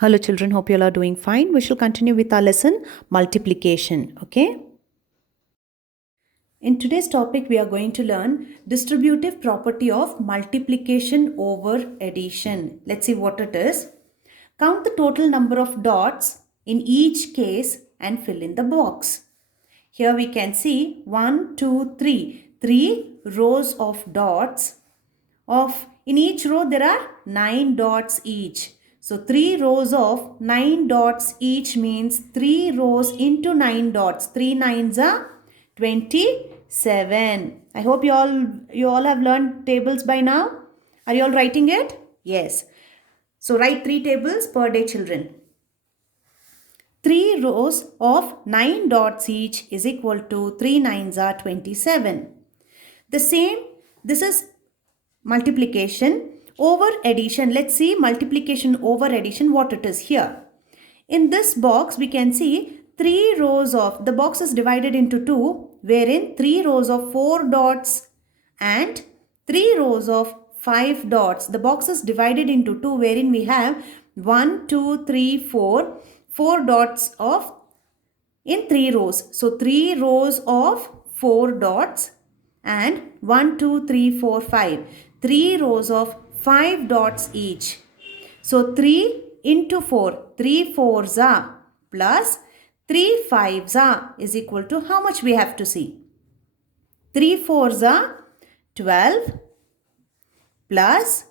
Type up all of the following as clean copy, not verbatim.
Hello children, hope you all are doing fine. We shall continue with our lesson multiplication, okay? In today's topic we are going to learn distributive property of multiplication over addition. Let's see what it is. Count the total number of dots in each case and fill in the box. Here we can see 1, 2, 3. 3 rows of dots. In each row there are 9 dots each. So 3 rows of 9 dots each means 3 rows into 9 dots. 3 nines are 27. I hope you all have learned tables by now. Are you all writing it? Yes. So write 3 tables per day, children. 3 rows of 9 dots each is equal to 3 nines are 27. This is multiplication over addition. Let's see multiplication over addition, what it is here. In this box, we can see 3 rows of, the box is divided into 2, wherein 3 rows of 4 dots and 3 rows of 5 dots. The box is divided into 2, wherein we have 1, 2, 3, 4, 4 dots of in 3 rows. So 3 rows of 4 dots and 1, 2, 3, 4, 5. 3 rows of 5 dots each. So 3 into 4, 3 fours are plus 3 fives are is equal to how much we have to see? 3 fours are 12 plus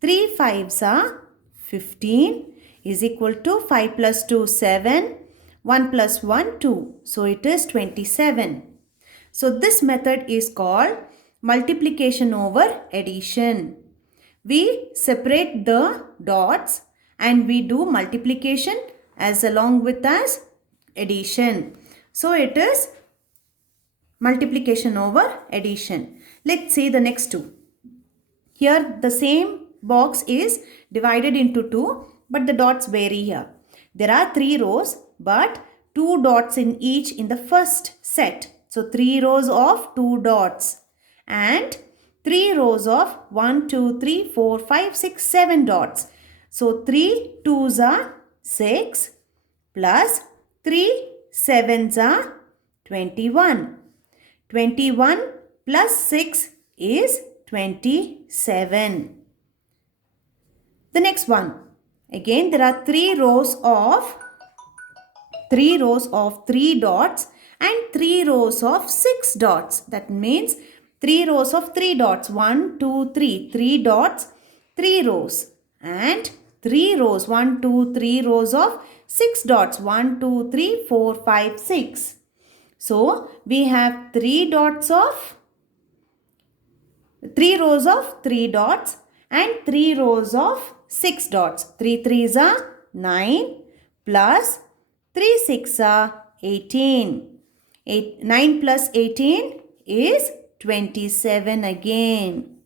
3 fives are 15 is equal to 5 plus 2 7, 1 plus 1 2. So it is 27. So this method is called multiplication over addition. We separate the dots and we do multiplication as along with as addition. So it is multiplication over addition. Let's see the next two. Here the same box is divided into 2, but the dots vary here. There are 3 rows but 2 dots in each in the first set. So 3 rows of 2 dots and 3 rows of 1, 2, 3, 4, 5, 6, 7 dots. So 3 twos are 6 plus 3 sevens are 21. 21 plus 6 is 27. The next one. Again there are 3 rows of 3 dots and 3 rows of 6 dots. That means 3 rows of 3 dots. 1, 2, 3. 3 dots, 3 rows. And 3 rows. 1, 2, 3 rows of 6 dots. 1, 2, 3, 4, 5, 6. So we have 3 rows of 3 dots and 3 rows of 6 dots. 3 threes are 9 plus 3 6 are 18. 9 plus 18 is 27 again.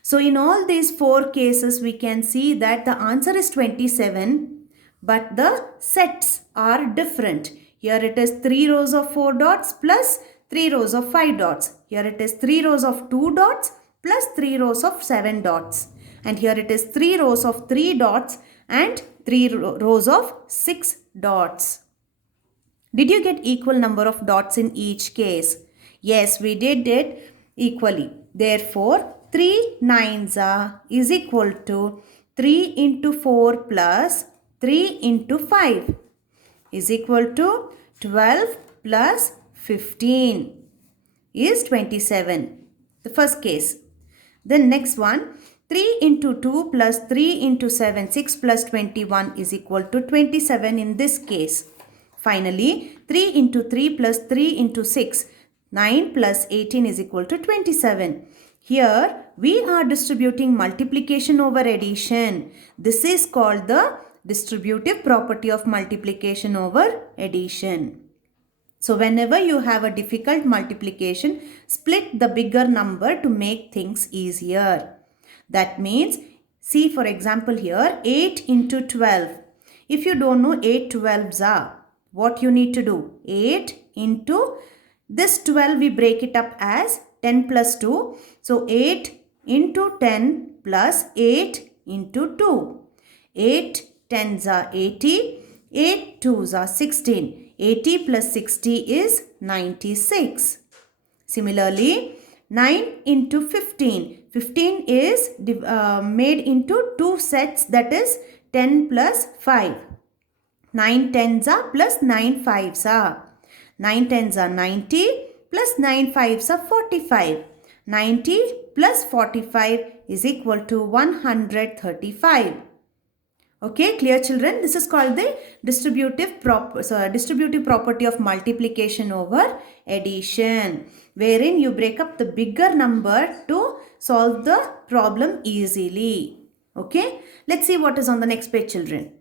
So in all these 4 cases we can see that the answer is 27, but the sets are different. Here it is 3 rows of 4 dots plus 3 rows of 5 dots. Here it is 3 rows of 2 dots plus 3 rows of 7 dots. And here it is 3 rows of 3 dots and 3 rows of 6 dots. Did you get equal number of dots in each case? Yes, we did it equally. Therefore, 3 nines is equal to 3 into 4 plus 3 into 5 is equal to 12 plus 15 is 27. The first case. Then next one, 3 into 2 plus 3 into 7, 6 plus 21 is equal to 27 in this case. Finally, 3 into 3 plus 3 into 6, 9 plus 18 is equal to 27. Here, we are distributing multiplication over addition. This is called the distributive property of multiplication over addition. So whenever you have a difficult multiplication, split the bigger number to make things easier. That means, see for example here, 8 into 12. If you don't know 8 twelves are, what you need to do? 8 into this 12 we break it up as 10 plus 2. So 8 into 10 plus 8 into 2. 8 tens are 80. 8 twos are 16. 80 plus 60 is 96. Similarly, 9 into 15. 15 is made into two sets, that is 10 plus 5. 9 tens are plus 9 fives are. 9 tens are 90 plus 9 fives are 45. 90 plus 45 is equal to 135. Okay, clear children? This is called the distributive property of multiplication over addition, wherein you break up the bigger number to solve the problem easily. Okay, let's see what is on the next page, children.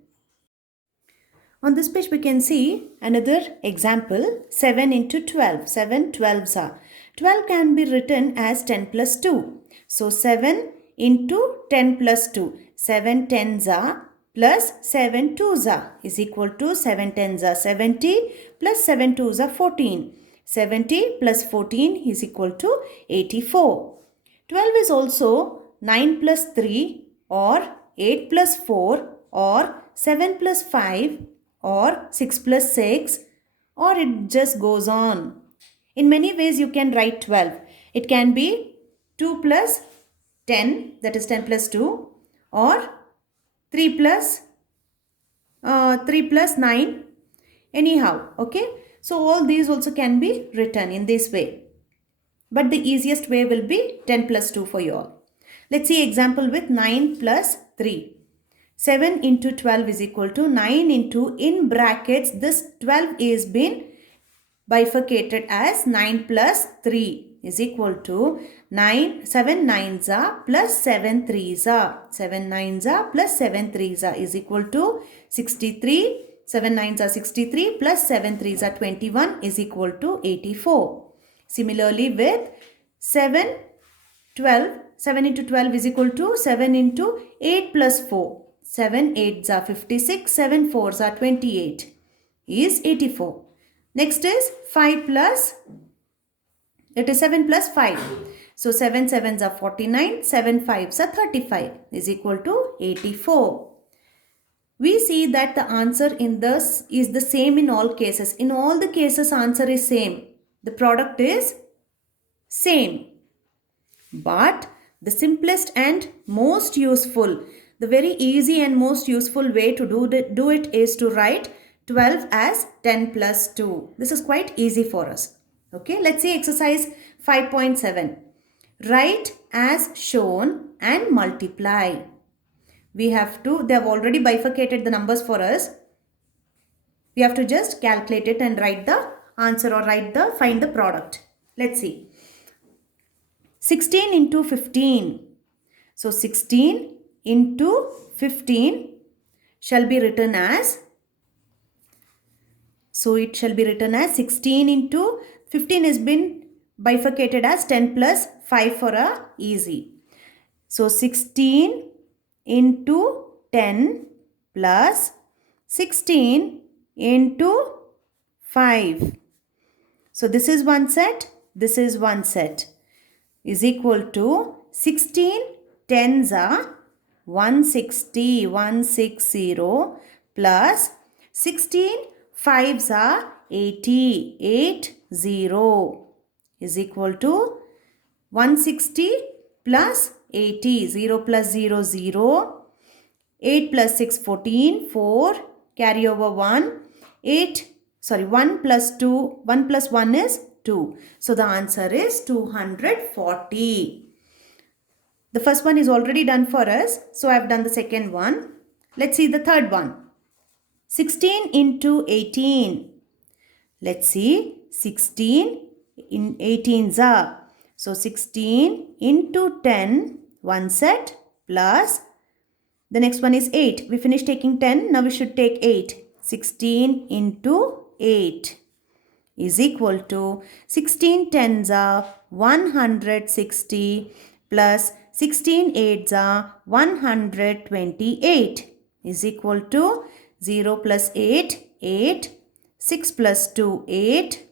On this page we can see another example, 7 into 12. 7 12s are. 12 can be written as 10 plus 2. So 7 into 10 plus 2. 7 tens are plus 7 twos are is equal to 7 tens are 70 plus 7 twos are 14. 70 plus 14 is equal to 84. 12 is also 9 plus 3 or 8 plus 4 or 7 plus 5 or 6 plus 6, or it just goes on. In many ways you can write 12. It can be 2 plus 10, that is 10 plus 2, or 3 plus 9, anyhow. Okay, so all these also can be written in this way, but the easiest way will be 10 plus 2 for you all. Let's see example with 9 plus 3. 7 into 12 is equal to 9 into, in brackets, this 12 is been bifurcated as 9 plus 3 is equal to 9, 7 nines are plus 7 threes are. 7 nines are plus 7 threes are is equal to 63. 7 nines are 63 plus 7 threes are 21 is equal to 84. Similarly with 7 into 12 is equal to 7 into 8 plus 4. 7 8s are 56, 7 4s are 28 is 84. Next is 5 plus, it is 7 plus 5. So 7 7s are 49, 7 5s are 35 is equal to 84. We see that the answer in this is the same in all cases. In all the cases answer is same. The product is same. But the simplest and most useful, the very easy and most useful way to do it is to write 12 as 10 plus 2. This is quite easy for us. Okay, let's see exercise 5.7. Write as shown and multiply. We have to, they have already bifurcated the numbers for us. We have to just calculate it and write the answer, or find the product. Let's see. 16 into 15. So 16 into 15 shall be written as, so it shall be written as 16 into 15 has been bifurcated as 10 plus 5 for a easy. So 16 into 10 plus 16 into 5. So this is one set, this is one set, is equal to 16 tens are 160 plus 16 fives are 80 is equal to 160 plus 80, 0 plus 0 0, 8 plus 6 14, 4, carry over 1, 1 plus 2, 1 plus 1 is 2. So the answer is 240. The first one is already done for us, so I have done the second one. Let's see the third one. 16 into 18. Let's see, 16 in 18s are. So 16 into 10, one set, plus the next one is 8. We finished taking 10, now we should take 8. 16 into 8 is equal to 16 tens are 160 plus 16 8s are 128 is equal to 0 plus 8, 8, 6 plus 2, 8,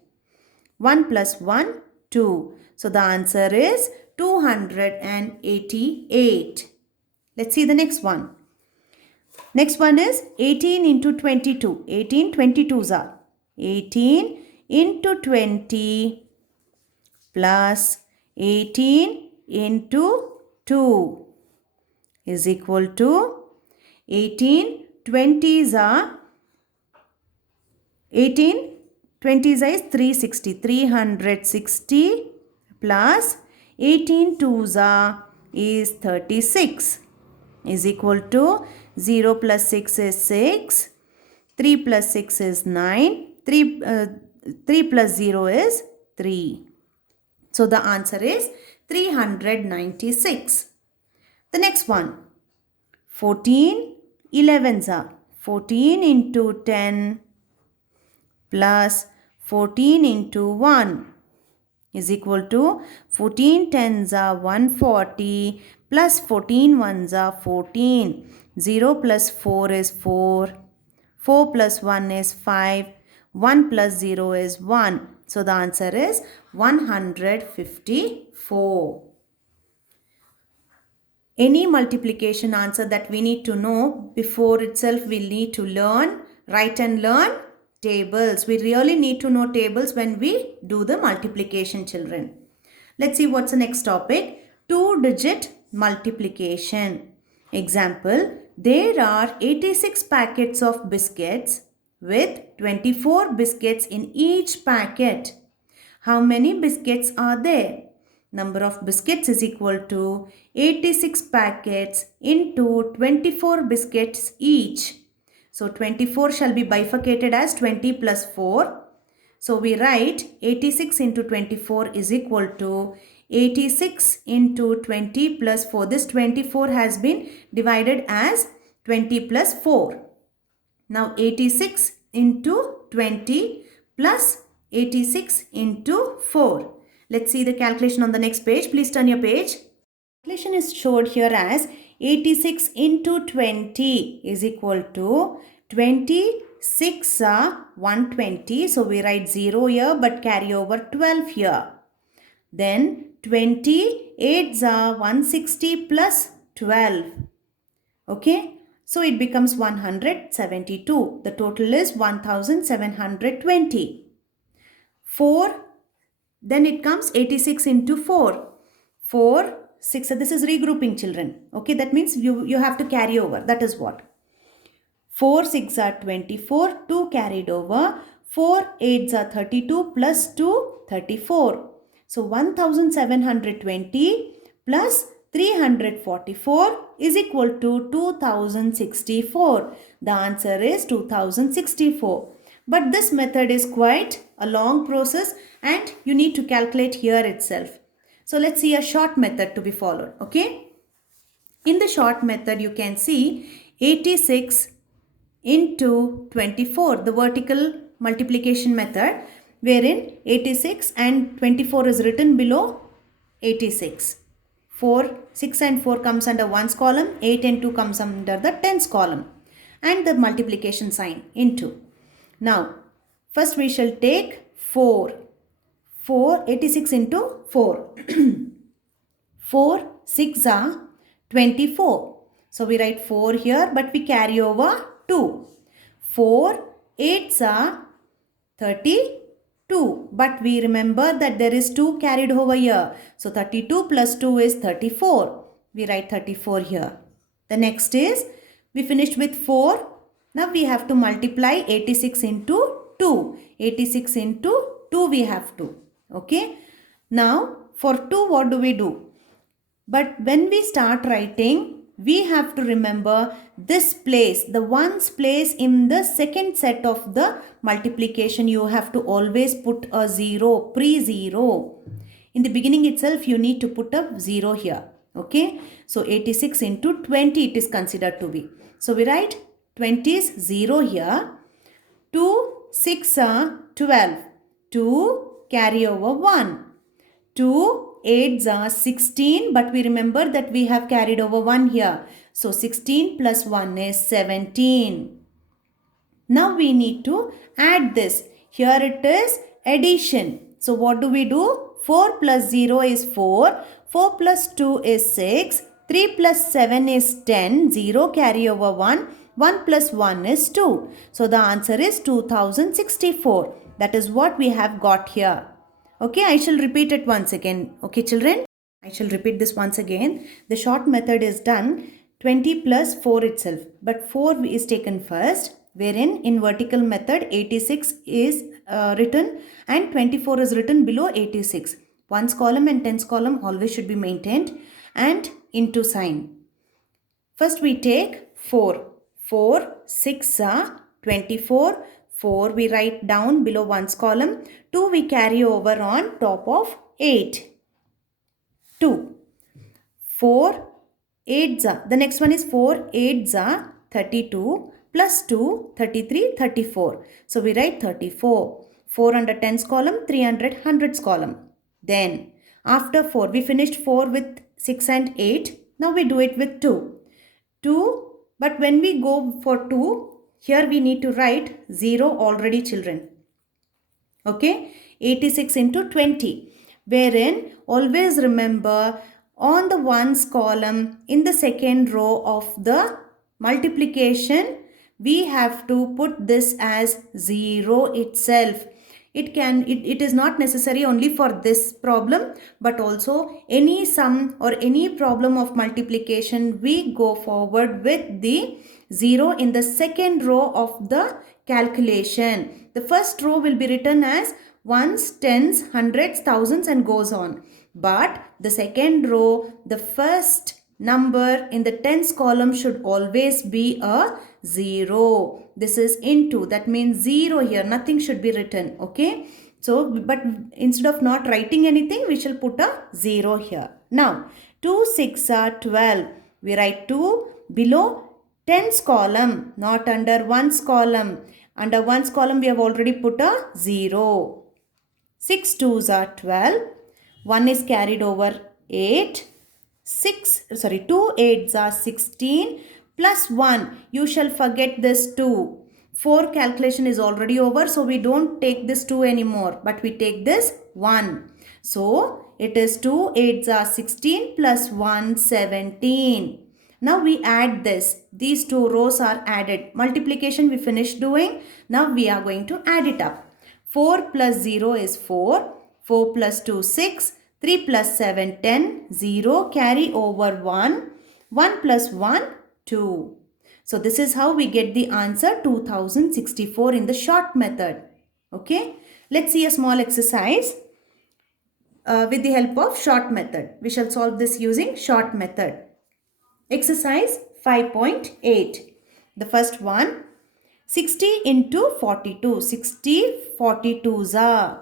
1 plus 1, 2. So the answer is 288. Let's see the next one. Next one is 18 into 22. 18 22s are 18 into 20 plus 18 into 2 is equal to 18 20s are 18 20s is 360. 360 plus 18 2s are is 36 is equal to 0 plus 6 is 6. 3 plus 6 is 9. 3 plus 0 is 3. So the answer is 396. The next one. 14 11s are 14 into 10 plus 14 into 1 is equal to 14 10s are 140 plus 14 1s are 14. 0 plus 4 is 4. 4 plus 1 is 5. 1 plus 0 is 1. So the answer is 154. Any multiplication answer that we need to know, before itself we'll need to write and learn tables. We really need to know tables when we do the multiplication, children. Let's see what's the next topic. 2-digit multiplication. Example, there are 86 packets of biscuits with 24 biscuits in each packet. How many biscuits are there? Number of biscuits is equal to 86 packets into 24 biscuits each. So 24 shall be bifurcated as 20 plus 4. So we write 86 into 24 is equal to 86 into 20 plus 4. This 24 has been divided as 20 plus 4. Now 86 into 20 plus 86 into 4. Let's see the calculation on the next page. Please turn your page. Calculation is showed here as 86 into 20 is equal to 26 are 120. So we write 0 here but carry over 12 here. Then 28 are 160 plus 12. Okay. So it becomes 172. The total is 1720. 4. Then it comes 86 into 4. 4, 6. This is regrouping, children. Okay, that means you have to carry over. That is what. 4 6 are 24. 2 carried over. 4 8s are 32 plus 2 34. So 1720 plus 344 is equal to 2064. The answer is 2064. But this method is quite a long process and you need to calculate here itself. So let's see a short method to be followed. Okay. In the short method you can see 86 into 24, the vertical multiplication method, wherein 86 and 24 is written below 86. 6 and 4 comes under 1's column, 8 and 2 comes under the 10's column, and the multiplication sign into. Now, first we shall take 86 into 4. 4 6 are 24. So we write 4 here, but we carry over 2. 4 8s are 32. But we remember that there is 2 carried over here. So 32 plus 2 is 34. We write 34 here. The next is, we finished with 4. Now we have to multiply 86 into 2. 86 into 2 we have to. Okay. Now for 2 what do we do? But when we start writing, we have to remember this place, the ones place in the second set of the multiplication. You have to always put a 0, pre-0. In the beginning itself, you need to put a 0 here. Okay. So 86 into 20 it is considered to be. So we write 20 is 0 here. 2 6 are 12. 2 carry over 1. 2 8s are 16, but we remember that we have carried over 1 here. So 16 plus 1 is 17. Now we need to add this. Here it is addition. So what do we do? 4 plus 0 is 4. 4 plus 2 is 6. 3 plus 7 is 10. 0 carry over 1. 1 plus 1 is 2. So the answer is 2064. That is what we have got here. Okay, I shall repeat it once again. Okay, children, I shall repeat this once again. The short method is done 20 plus 4 itself. But 4 is taken first, wherein in vertical method 86 is written and 24 is written below 86. Ones column and tens column always should be maintained and into sign. First we take 4. 4, 6 are 24. 4 we write down below ones column. 2 we carry over on top of 8. 2. 4 8s are. The next one is 4 8s are 32 plus 2 33 34. So we write 34. 4 under tens column, 300 hundreds column. Then after 4 we finished 4 with 6 and 8. Now we do it with 2. 2, but when we go for 2, here we need to write 0 already, children. Okay, 86 into 20, wherein always remember on the ones column in the second row of the multiplication, we have to put this as 0 itself. It is not necessary only for this problem, but also any sum or any problem of multiplication, we go forward with the 0 in the second row of the calculation. The first row will be written as ones, tens, hundreds, thousands and goes on. But the second row, the first number in the tens column should always be a 0. This is into, that means 0 here, nothing should be written. Okay, so but instead of not writing anything, we shall put a 0 here. Now 2 6 are 12. We write 2 below tens column, not under ones column. Under ones column we have already put a 0. 6 2s are 12. 1 is carried over 8. 2 8s are 16 plus 1. You shall forget this 2. 4 calculation is already over, so we don't take this 2 anymore, but we take this 1. So it is 2 8s are 16 plus 1 17. Now we add this. These two rows are added. Multiplication we finished doing. Now we are going to add it up. 4 plus 0 is 4. 4 plus 2 6. 3 plus 7 10. 0 carry over 1. 1 plus 1 2. So this is how we get the answer 2064 in the short method. Okay. Let's see a small exercise with the help of short method. We shall solve this using short method. Exercise 5.8. The first one, 60 into 42. 60 42s are.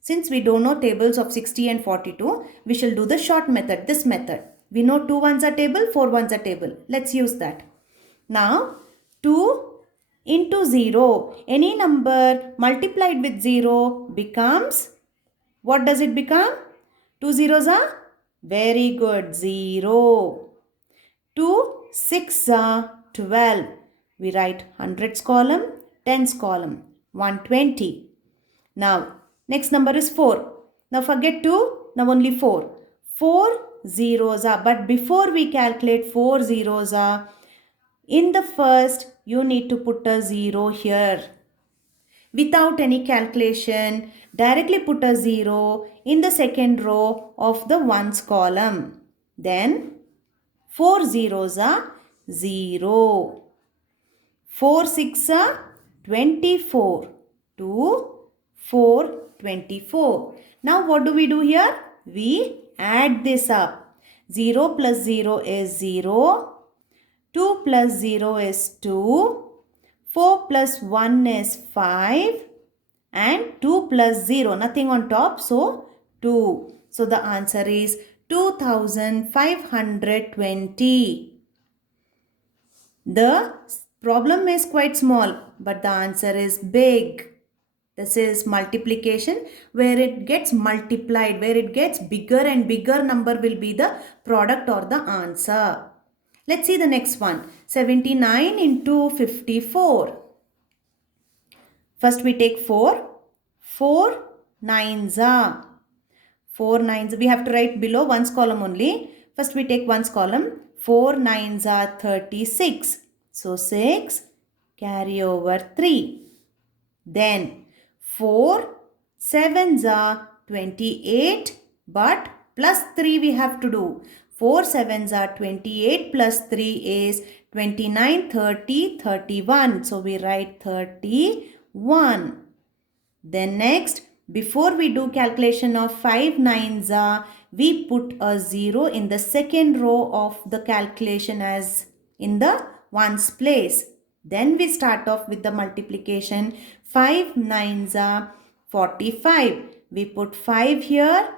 Since we don't know tables of 60 and 42, we shall do the short method, this method. We know 2 ones are table, 4 ones are table. Let's use that. Now 2 into 0. Any number multiplied with 0 becomes, what does it become? 2 zeros are? Very good, 0. 2 6 are 12. We write hundreds column, tens column, 120. Now next number is 4. Now forget 2, now only 4. 4 zeros are, but before we calculate 4 zeros are, in the first you need to put a 0 here. Without any calculation, directly put a 0 in the second row of the ones column. Then 4 zeros are 0. 4 6 are 24. 2 4 24. Now what do we do here? We add this up. 0 plus 0 is 0. 2 plus 0 is 2. 4 plus 1 is 5. And 2 plus 0, nothing on top, so 2. So the answer is 2520. The problem is quite small, but the answer is big. This is multiplication, where it gets multiplied, where it gets bigger and bigger number will be the product or the answer. Let's see the next one. 79 into 54. First we take 4. 4 9s are. 4 9s. We have to write below ones column only. First we take ones column. 4 9s are 36. So 6 carry over 3. Then 4 sevens are 28, but plus 3 we have to do. 4 sevens are 28 plus 3 is 29, 30, 31. So we write 31. Then next, before we do calculation of 5 nines are, we put a 0 in the second row of the calculation as in the ones place. Then we start off with the multiplication. 5 nines are 45. We put 5 here.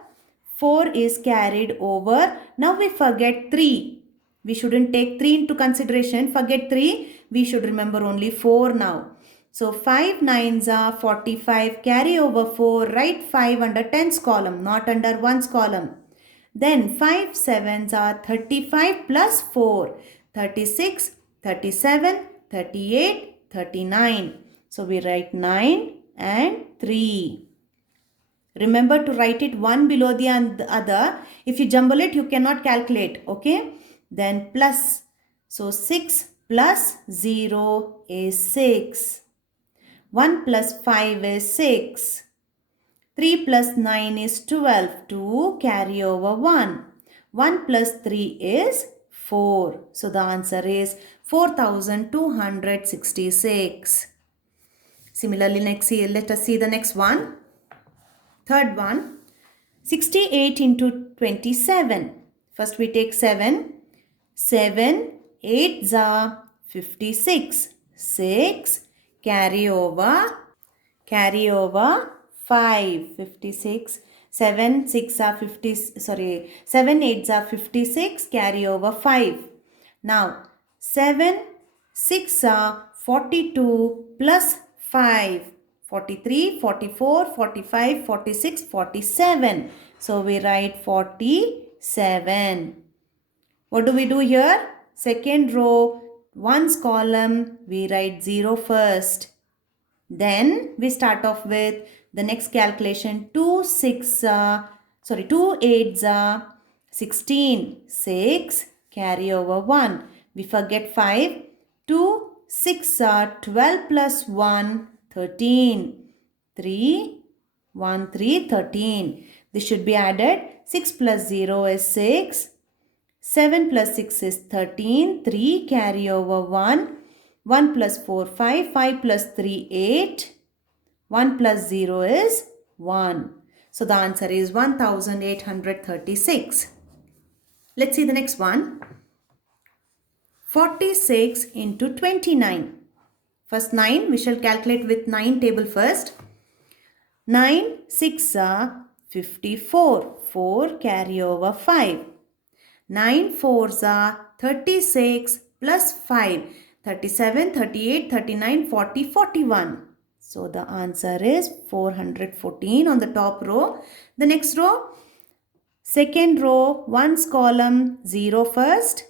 4 is carried over. Now we forget 3. We shouldn't take 3 into consideration. Forget 3. We should remember only 4 now. So 5 nines are 45. Carry over 4. Write 5 under tens column, not under ones column. Then 5 sevens are 35 plus 4. 36, 37, 38, 39. So we write 9 and 3. Remember to write it one below the other. If you jumble it, you cannot calculate. Okay. Then plus. So 6 plus 0 is 6. 1 plus 5 is 6. 3 plus 9 is 12. 2 carry over 1. 1 plus 3 is 4. So the answer is 4266. Similarly, let us see the next one. Third one, 68 into 27. First we take 7. 7, 8 are 56. 6, carry over 5. 56. 7, 6 are 50, 7, 8 are 56, carry over 5. Now, 7, 6 are 42 plus 5. 43, 44, 45, 46, 47. So we write 47. What do we do here? Second row, ones column, we write 0 first. Then we start off with the next calculation. 2 8s are 16. 6 carry over 1. We forget 5. 2 6 are 12 plus 1 13. 3 1 3 13. This should be added. 6 plus 0 is 6. 7 plus 6 is 13. 3 carry over 1. 1 plus 4, 5. 5 plus 3, 8. 1 plus 0 is 1. So the answer is 1836. Let's see the next one. 46 into 29. First 9, we shall calculate with 9 table first. 9 6 are 54. 4 carry over 5. 9 4s are 36 plus 5. 37, 38, 39, 40, 41. So the answer is 414 on the top row. The next row, second row, ones column, 0 first.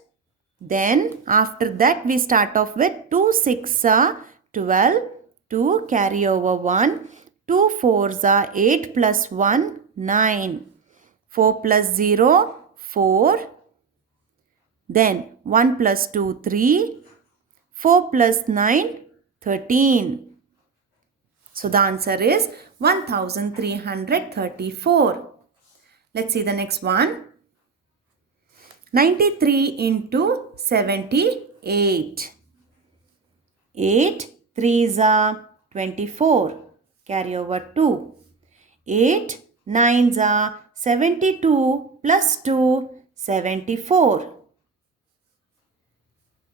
Then after that we start off with 2 6 are 12. 2 carry over 1. 2 4s are 8 plus 1, 9. 4 plus 0, 4. Then 1 plus 2, 3. 4 plus 9, 13. So the answer is 1334. Let's see the next one. 93 into 78. 8 3s are 24. Carry over 2. 8 9s are 72 plus 2, 74.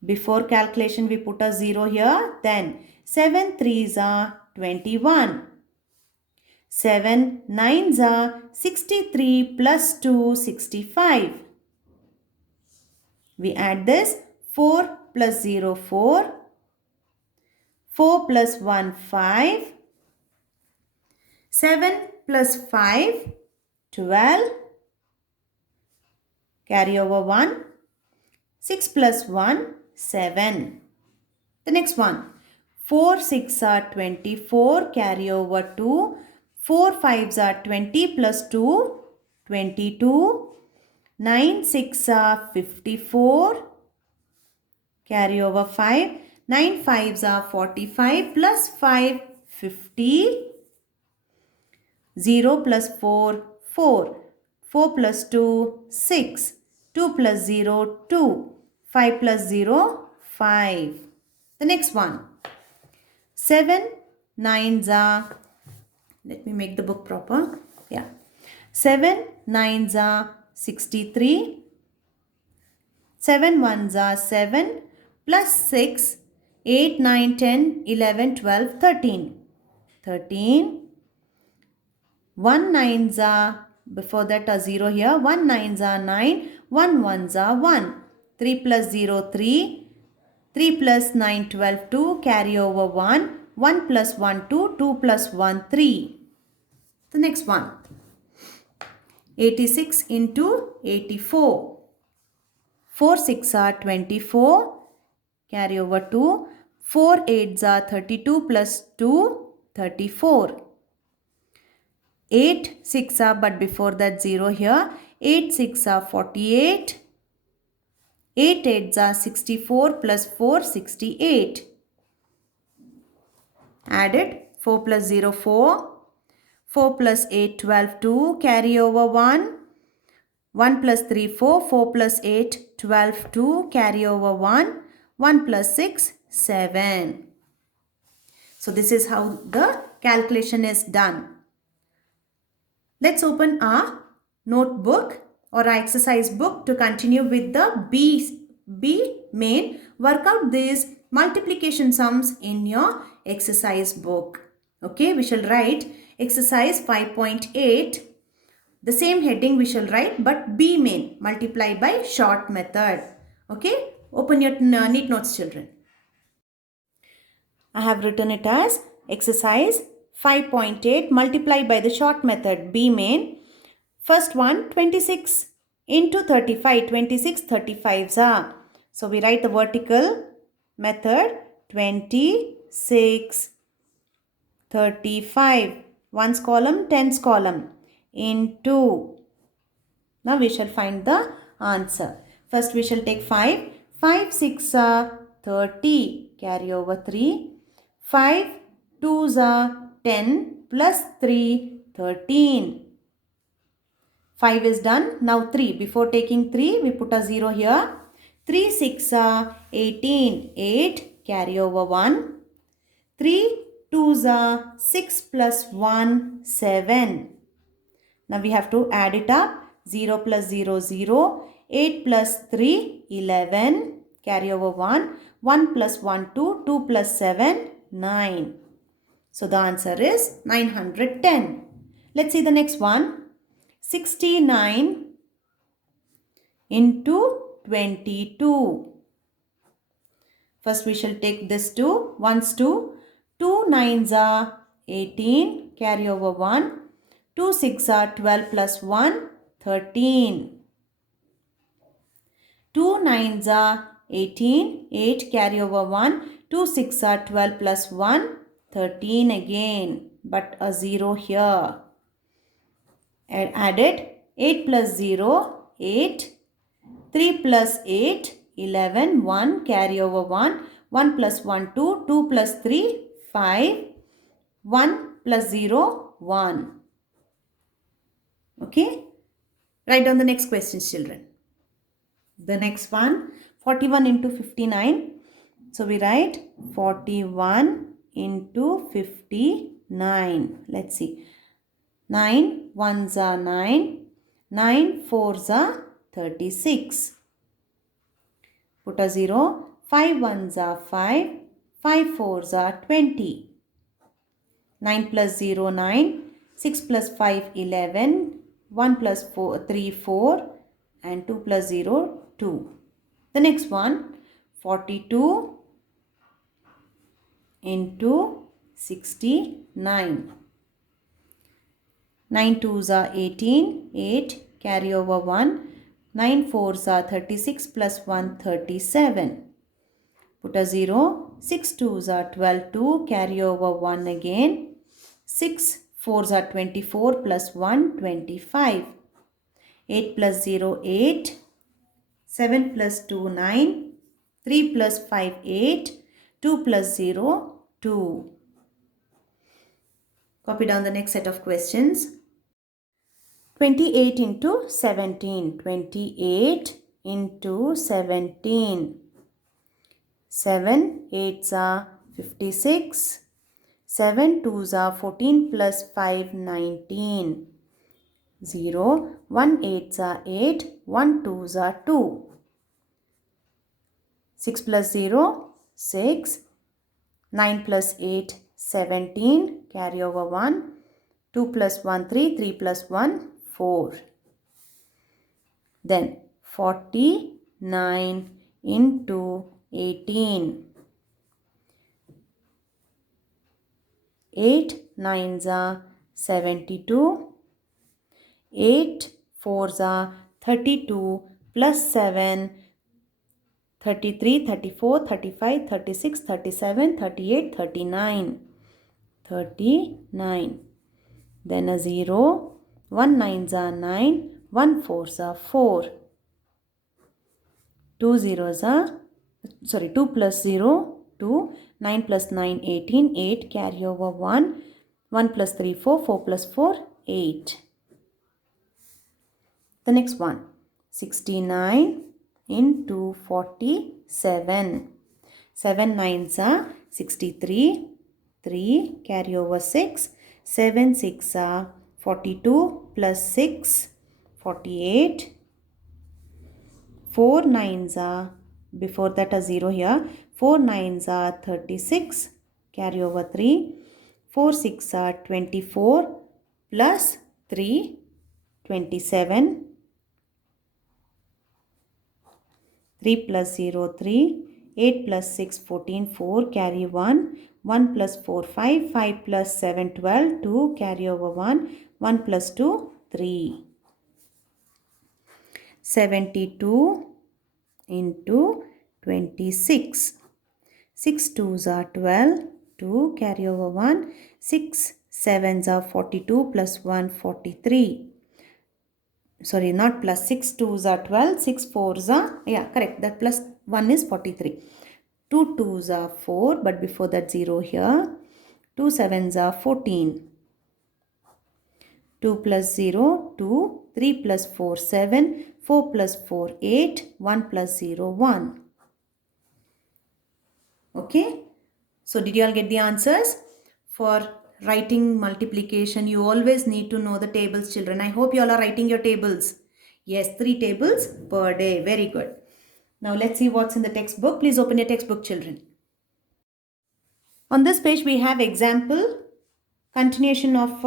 Before calculation, we put a 0 here. Then 7 3s are 21. 7 9s are 63 plus 2, 65. We add this. 4 plus 0, 4. 4 plus 1, 5. 7 plus 5, 12. Carry over 1. 6 plus 1, 7. The next one. 4 6 are 24. Carry over 2. 4 5s are 20 plus 2. 22. 9 6 are 54. Carry over 5. 9 fives are 45 plus 5, 50. 0 plus 4, 4. 4 plus 2, 6. 2 plus 0, 2. 5 plus 0, 5. The next one. 7 nines are, let me make the book proper. Yeah. 7 nines are 63. 7 ones are 7 plus 6. 8, 9, 10, 11, 12, 13. 13. 1 nines are, before that a 0 here, 1 nines are 9, 1 ones are 1. 3 plus 0, 3. 3 plus 9, 12, 2, carry over 1. 1 plus 1, 2, 2 plus 1, 3. The next one, 86 into 84. 4 6 are 24, carry over 2. 4 8s are 32 plus 2, 34. 8 6 are, but before that 0 here. 8 6 are 48. 8 8s are 64 plus 4, 68. Added 4 plus 0, 4. 4 plus 8, 12, 2. Carry over 1. 1 plus 3, 4. 4 plus 8, 12, 2. Carry over 1. 1 plus 6, 7. So this is how the calculation is done. Let's open our notebook or our exercise book to continue with the B main. Work out these multiplication sums in your exercise book. Okay, we shall write exercise 5.8. The same heading we shall write, but B main, multiply by short method. Okay, open your neat notes, children. I have written it as exercise 5.8, multiply by the short method, B main. First one, 26 into 35. 26 35s are. So we write the vertical method, 26 35. Ones column, tens column, into. Now we shall find the answer. First we shall take 5. 5 6 are 30. Carry over 3. 5 2s are 10 plus 3, 13. 5 is done. Now 3. Before taking 3, we put a 0 here. 3 6 are 18. 8. Carry over 1. 3 2s are 6 plus 1, 7. Now we have to add it up. 0 plus 0, 0. 8 plus 3, 11. Carry over 1. 1 plus 1, 2. 2 plus 7, 9. So the answer is 910. Let's see the next one. 69 into 22. First we shall take this 2. Ones 2. 2 nines are 18. Carry over 1. 2 6 are 12 plus 1. 13. 2 nines are 18. 8 carry over 1. 2 6 are 12 plus 1. 13 again. But a 0 here. Added 8 plus 0. 8. 3 plus 8. 11. 1 carry over 1. 1 plus 1 2. 2 plus 3 5. 1 plus 0 1. Okay. Write down the next questions, children. The next one, 41 into 59. So we write 41 into 59. Let's see. 9 ones are 9. 9 fours are 36. Put a 0. 5 ones are 5. 5 fours are 20. 9 plus 0, 9. 6 plus 5, 11. 1 plus 3, 4. And 2 plus 0, 2. The next one, 42 into 69. 9 twos are 18. 8. Carry over 1. 9 fours are 36 plus 1, 37. Put a 0. 6 twos are 12. 2. Carry over 1 again. 6 fours are 24 plus 1, 25. 8 plus 0, 8. 7 plus 2, 9. 3 plus 5, 8. 2 plus 0, 2. Copy down the next set of questions. 28 into 17. 28 into 17. 7 8s are 56. 7 2s are 14 plus 5, 19. 0. 1 8s are 8. 1 2s are 2. 6 plus 0, 6. 9 plus 8, 17. Carry over 1. 2 plus 1, 3. 3 plus 1, 4. Then 49 into 18. 8 9s are 72. 8 4s are 32 plus 7, 33, 34, 35, 36, 37, 38, 39. 39. Then a 0. 1 9s are 9. 1 4s are 4. 2 zeros are, 2 plus 0, 2. 9 plus 9, 18. 8 carry over 1. 1 plus 3, 4. 4 plus 4, 8. The next one. 69 into 47. 7 9s are 63. 3 carry over 6. 7 6 are 42 plus 6, 48. 4 9s are, before that a 0 here. 4 9s are 36. Carry over 3. 4 6 are 24 plus 3, 27. 3 plus 0, 3. 8 plus 6, 14. 4 carry 1. 1 plus 4, 5. 5 plus 7, 12. 2 carry over 1. 1 plus 2, 3. 72 into 26. 6 2s are 12. 2 carry over 1. 6 7s are 42 plus 1, 43. Sorry, not plus. 6 2s are 12. 6 4s are, yeah, correct. That plus 1 is 43. 2 2s are 4, but before that 0 here. 2 7s are 14. 2 plus 0, 2. 3 plus 4, 7. 4 plus 4, 8. 1 plus 0, 1. Okay. So did you all get the answers? For writing multiplication, you always need to know the tables, children. I hope you all are writing your tables. Yes, 3 tables per day. Very good. Now let's see what's in the textbook. Please open your textbook, children. On this page, we have example, continuation of,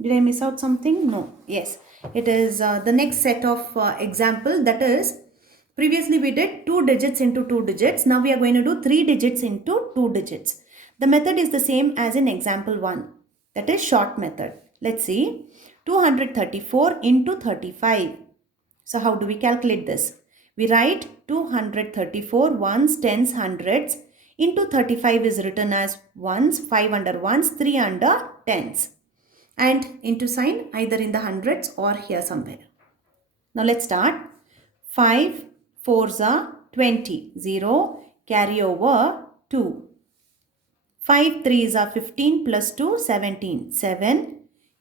did I miss out something? No. Yes, it is the next set of example, that is, previously we did 2 digits into 2 digits. Now we are going to do 3 digits into 2 digits. The method is the same as in example 1. That is short method. Let's see. 234 into 35. So how do we calculate this? We write 234 ones, tens, hundreds. Into 35 is written as ones, 5 under ones, 3 under tens. And into sign either in the hundreds or here somewhere. Now let's start. 5 4s are 20. 0 carry over 2. 5 3s are 15 plus 2 17. 7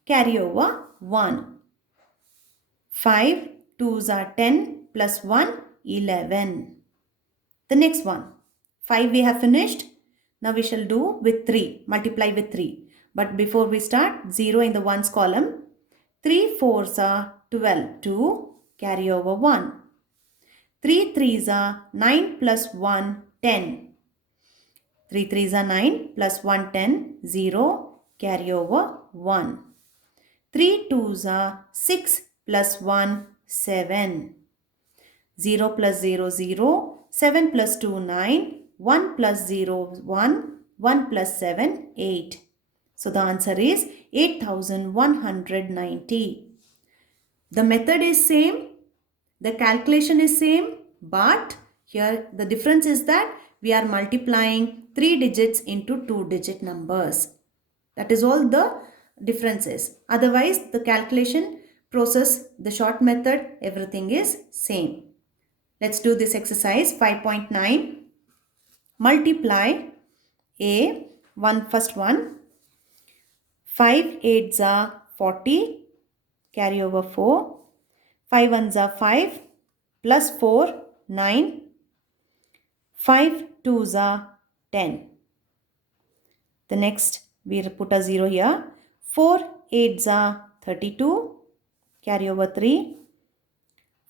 carry over 1. 5 2s are 10 plus 1 11. The next one. 5 we have finished. Now we shall do with 3. Multiply with 3. But before we start, 0 in the ones column. 3 4s are 12. 2 carry over 1. 3 3s are 9 plus 1 10. 3 3s are 9 plus 1 10. 0 carry over 1. 3 2s are 6 plus 1 7. 0 plus 0 0. 7 plus 2 9. 1 plus 0 1. 1 plus 7 8. So the answer is 8190. The method is same. The calculation is same. But here the difference is that we are multiplying 3 digits into 2 digit numbers. That is all the difference is. Otherwise the calculation process, the short method, everything is same. Let's do this exercise 5.9. multiply A, first one. 5 8s are 40, carry over 4. 5 1s are 5, plus 4, 9. 5 2s are 10. The next, we put a 0 here. 4 8s are 32, carry over 3.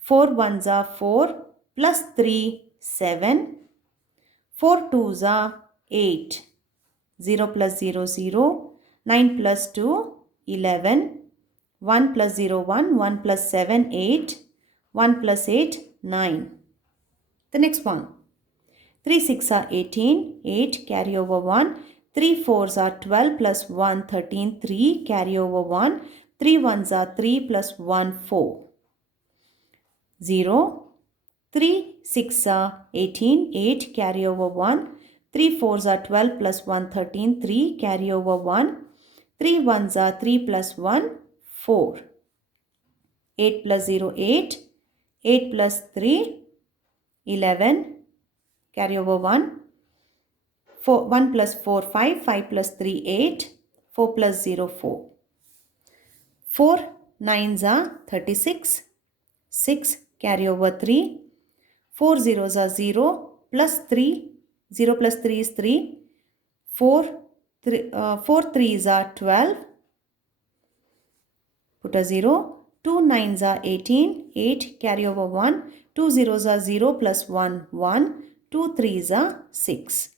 4 1s are 4, plus 3, 7. 4 2s are 8. 0 plus 0, 0. 9 plus 2, 11. 1 plus 0, 1. 1 plus 7, 8. 1 plus 8, 9. The next one. 3 6 are 18. 8 carry over 1. 3 4s are 12 plus 1, 13. 3 carry over 1. 3 1s are 3 plus 1, 4. 0. 3 6 are 18. 8 carry over 1. 3 4s are 12 plus 1, 13. 3 carry over 1. 3 1s are 3 plus 1, 4. 8 plus 0, 8. 8 plus 3, 11. Carry over 1. 1 plus 4, 5. 5 plus 3, 8. 4 plus 0, 4. 4 9s are 36. 6 carry over 3. 4 zeros are 0 plus 3. 0 plus 3 is 3. 4 3s are 12. Put a 0. 2 9s are 18. 8 carry over 1. 2 zeros are 0 plus 1, 1. 2 3s are 6.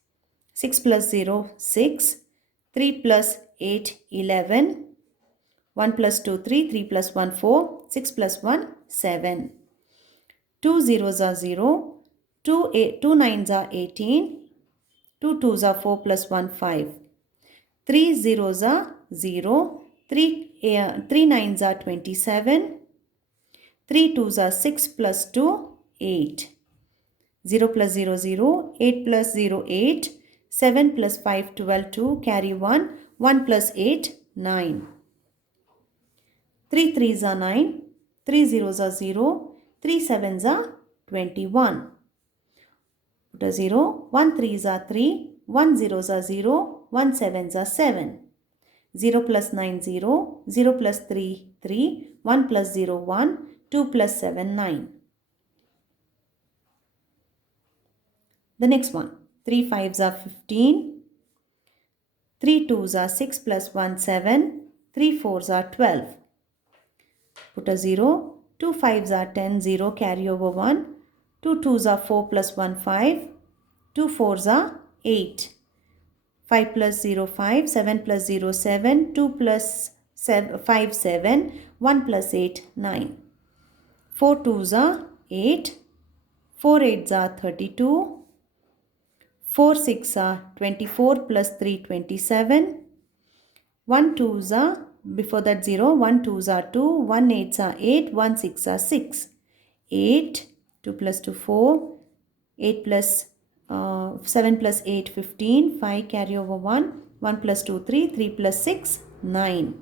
6 plus 0, 6. 3 plus 8, 11. 1 plus 2, 3. 3 plus 1, 4. 6 plus 1, 7. 2 zeros are 0. 2 9s are 18. 2 2s are 4 plus 1, 5. 3 zeros are 0. 3 9s are 27. 3 2s are 6 plus 2, 8. 0 plus 0, 0. 8 plus 0, 8. 7 plus 5, 12, 2. Carry 1. 1 plus 8, 9. 3 3s are 9. 3 zeros are 0. 3 7s are 21. Put a 0. 1 3s are 3. 1 zeros are 0. 1 7s are 7. 0 plus 9, 0. 0 plus 3, 3. 1 plus 0, 1. 2 plus 7, 9. The next one. 3 5s are 15. 3 2s are 6 plus 1, 7. 3 4s are 12. Put a 0. 2 5s are 10, 0. Carry over 1. 2 2s are 4 plus 1, 5. 2 4s are 8. 5 plus 0, 5. 7 plus 0, 7. 2 plus 5, 7. 1 plus 8, 9. 4 2s are 8. 4 8s are 32. 4 6 are 24 plus 3, 27. 1 2s are, before that 0, 1 2s are 2. 1 8s are 8. 1 6 are 6. 8. 2 plus 2, 4. 8 plus 7 plus 8, 15. 5 carry over 1. 1 plus 2, 3. 3 plus 6, 9.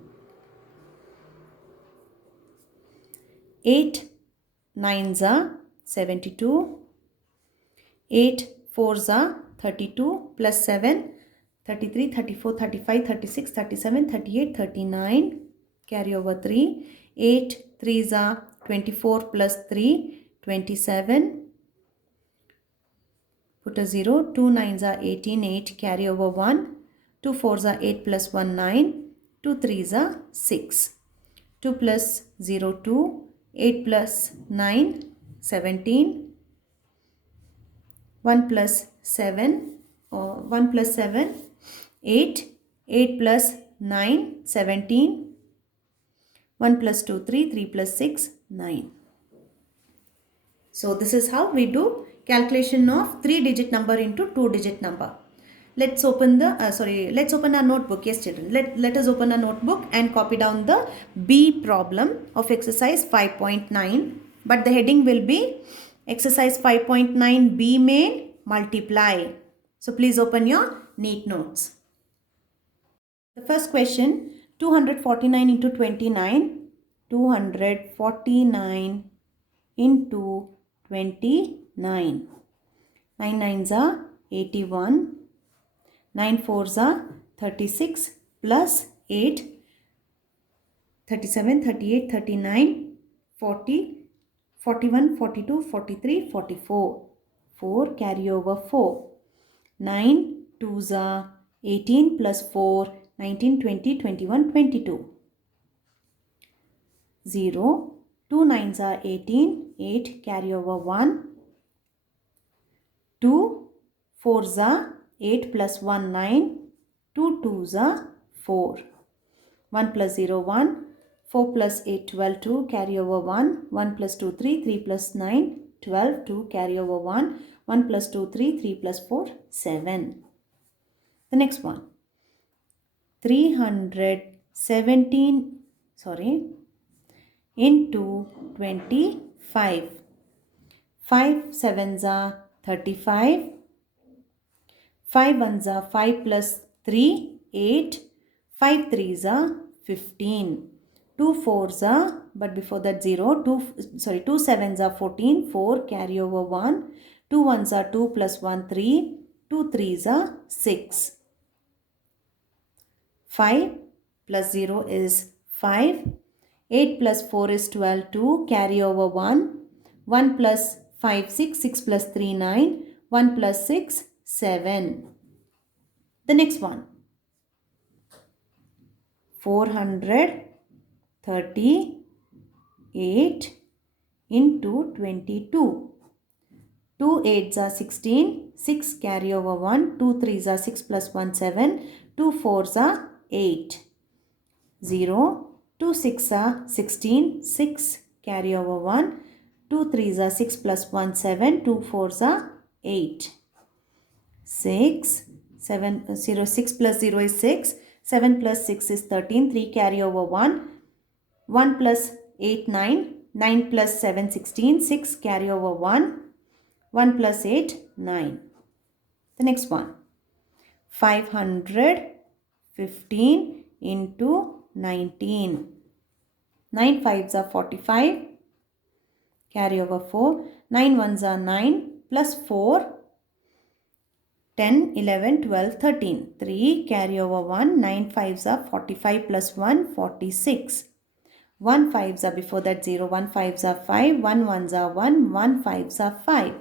8 9s are 72. 8 4s are 32 plus 7, 33, 34, 35, 36, 37, 38, 39. Carry over 3. 8 3s are 24 plus 3, 27. Put a 0. 2 9s are 18, 8. Carry over 1. 2 4s are 8 plus 1, 9. 2 3s are 6. 2 plus 0, 2. 8 plus 9, 17. 1 plus 7, 1 plus 7, 8. 8 plus 9, 17. 1 plus 2, 3. 3 plus 6, 9. So this is how we do calculation of 3-digit number into 2-digit number. Let's open the, let's open our notebook. Yes children, let us open a notebook and copy down the B problem of exercise 5.9. But the heading will be exercise 5.9 B main multiply. So please open your neat notes. The first question, 249 into 29. 249 into 29. 9 9s are 81. 9 fours are 36 plus 8, 37, 38, 39, 40, 41, 42, 43, 44. 4 carry over 4. 9 twos are 18 plus 4, 19, 20, 21, 22. 0. 2 nines are 18, 8 carry over 1. 2 fours are 8 plus 1, 9. 2 twos are 4. 1 plus 0, 1. 4 plus 8, 12, 2 carry over 1. 1 plus 2, 3. 3 plus 9, 12, 2 carry over 1. 1 plus 2, 3. 3 plus 4, 7. The next one. 317 into 25. 5 sevens are 35. 5 ones are 5 plus 3, 8. 5 threes are 15. 2 fours are, but before that 0, 2 sevens are 14, 4 carry over 1. 2 ones are 2 plus 1, 3. 2 threes are 6. 5 plus 0 is 5. 8 plus 4 is 12, 2 carry over 1. 1 plus 5, 6. 6 plus 3, 9. 1 plus 6, 7. The next one. 438 into 22. 2 8s are 16. 6 carry over 1. 2 3s are 6 plus 1, 7. 2 4s are 8. 0. 2 6 are 16. 6 carry over 1. 2 3s are 6 plus 1, 7. 2 4s are 8. 6. 7, 0, 6 plus 0 is 6. 7 plus 6 is 13. 3 carry over 1. 1 plus 8, 9. 9 plus 7, 16. 6 carry over 1. 1 plus 8, 9. The next one. 515 into 19. 9 fives are 45. Carry over 4. 9 ones are 9 plus 4. 10, 11, 12, 13. 3 carry over 1. 9 fives are 45 plus 1, 46. 1 fives are before that 0. 1 fives are 5. 1 ones are 1. 1 fives are 5.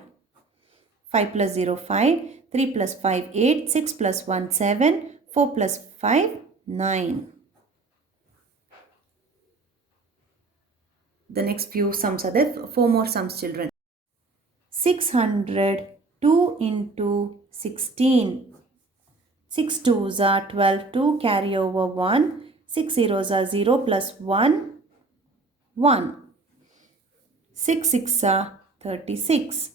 5 plus 0, 5. 3 plus 5, 8. 6 plus 1, 7. 4 plus 5, 9. The next few sums are there. 4 more sums, children. 602 into 16. 6 twos are 12, 2 carry over 1. 6 zeros are 0 plus 1, 1. 6 6 are 36.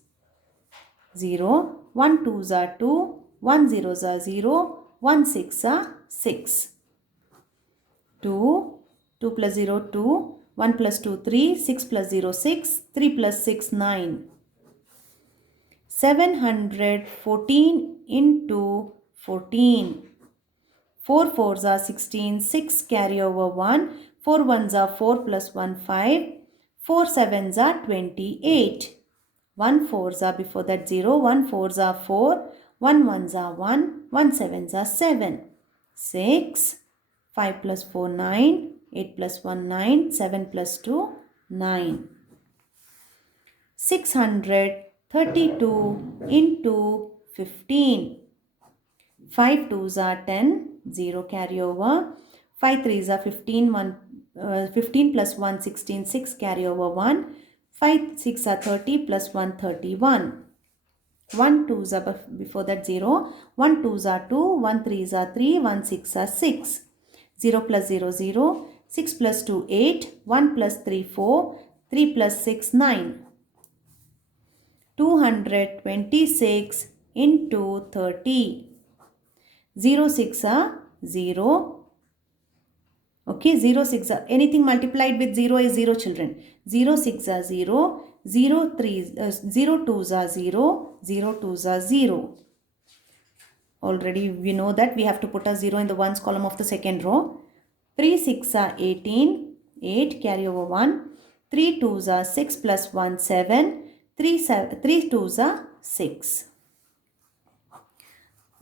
0. 1 twos are 2. 1 zeros are 0. 1 6 are 6. 2. 2 plus 0, 2. 1 plus 2, 3. 6 plus 0, 6. 3 plus 6, 9. 714 into 14. 4 fours are 16. 6 carry over 1. 4 ones are 4 plus 1, 5. 4 sevens are 28. 1 fours are before that 0. 1 fours are 4. 1 ones are 1. 1 sevens are 7. 6. 5 plus 4, 9. 8 plus 1, 9. 7 plus 2, 9. 632 into 15. 5 twos are 10. 0 carry over. 5 threes are 15. 15 plus 1, 16. 6 carry over 1. 5 6 are 30 plus 1, 31. 1 twos are before that 0. 1 twos are 2. 1 threes are 3. 1 6 are 6. 0 plus 0, 0. 6 plus 2, 8. 1 plus 3, 4. 3 plus 6, 9. 226 into 30. 0 6 are 0. Okay, 0 6 are anything multiplied with 0 is 0, children. 0 6 are 0. 0 2s are 0. 0 2s are 0. Already we know that we have to put a 0 in the ones column of the second row. 3 6 are 18. 8 carry over 1. 3 2s are 6 plus 1, 7. 3 twos are 6.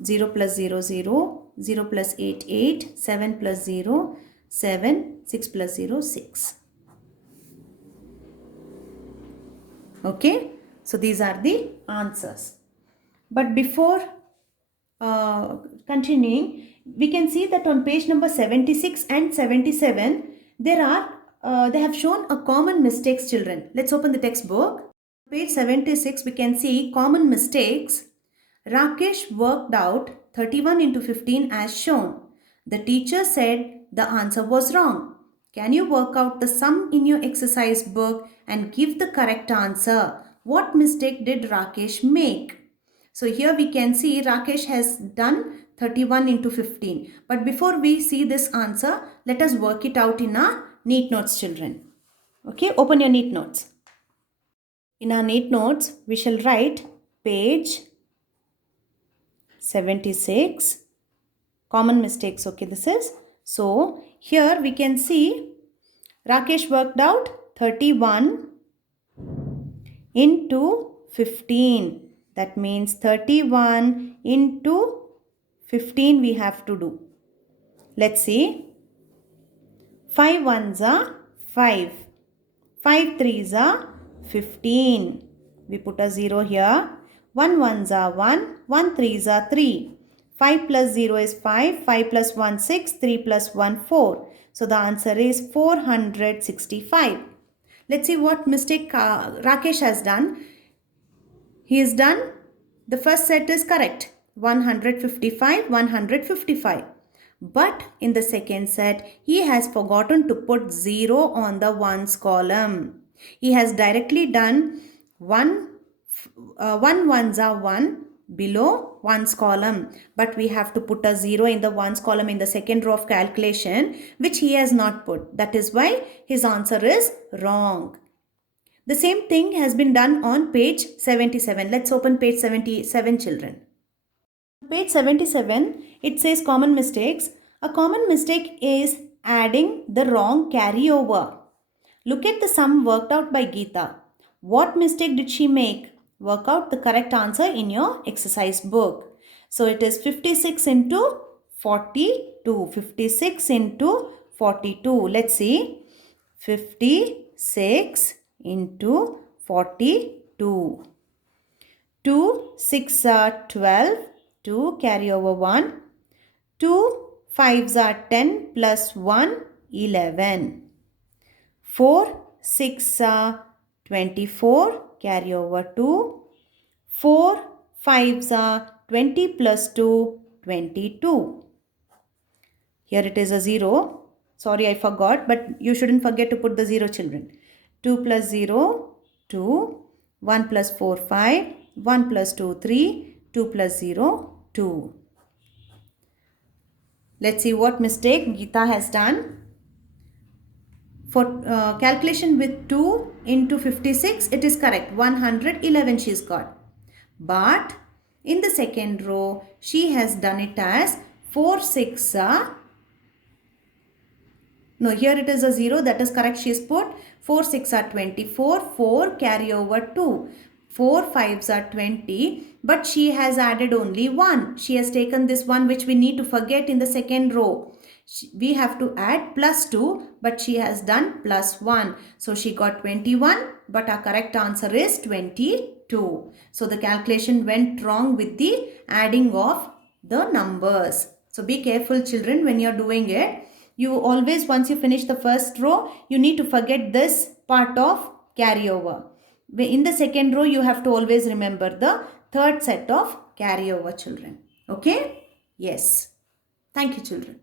0 plus 0, 0, 0 plus 8, 8, 7 plus 0, 7, 6 plus 0, 6. Okay, so these are the answers. But before continuing, we can see that on page number 76 and 77, they have shown a common mistakes, children. Let's open the textbook. Page 76, we can see common mistakes. Rakesh worked out 31 into 15 as shown. The teacher said the answer was wrong. Can you work out the sum in your exercise book and give the correct answer? What mistake did Rakesh make? So here we can see Rakesh has done 31 into 15. But before we see this answer, let us work it out in our neat notes, children. Okay, open your neat notes. In our neat notes, we shall write page 76, common mistakes. Okay, this is. So here we can see Rakesh worked out 31 into 15. That means 31 into 15 we have to do. Let's see. 5 ones are 5. 5 threes are 15. We put a 0 here. 1 ones are 1. 1 threes are 3. 5 plus 0 is 5. 5 plus 1 6. 3 plus 1 4. So the answer is 465. Let's see what mistake Rakesh has done. He has done, the first set is correct. 155, 155. But in the second set, he has forgotten to put 0 on the ones column. He has directly done 1 ones are 1 below ones column. But we have to put a 0 in the ones column in the second row of calculation, which he has not put. That is why his answer is wrong. The same thing has been done on page 77. Let's open page 77, children. Page 77, it says common mistakes. A common mistake is adding the wrong carryover. Look at the sum worked out by Geeta. What mistake did she make? Work out the correct answer in your exercise book. So it is 56 into 42. 56 into 42. Let's see. 56 into 42. 2 6 are 12. 2 carry over 1. 2 5s are 10 plus 1 11. 4 6 are 24 carry over 2. 4 5s are 20 plus 2 22. Here it is a 0. Sorry, I forgot, but you shouldn't forget to put the 0, children. 2 plus 0 2. 1 plus 4 5. 1 plus 2 3. 2 plus 0 2. Let's see what mistake Geeta has done. For calculation with 2 into 56, it is correct. 111 she's got. But in the second row, she has done it as 4 6 are. No, here it is a 0. That is correct. She's put 4 6 are 24. 4 carry over 2. 4 5s are 20. But she has added only 1. She has taken this 1 which we need to forget in the second row. We have to add plus 2. But she has done plus 1. So she got 21. But our correct answer is 22. So the calculation went wrong with the adding of the numbers. So be careful, children, when you are doing it. You always, once you finish the first row, you need to forget this part of carryover. In the second row, you have to always remember the third set of carryover, children. Okay? Yes. Thank you, children.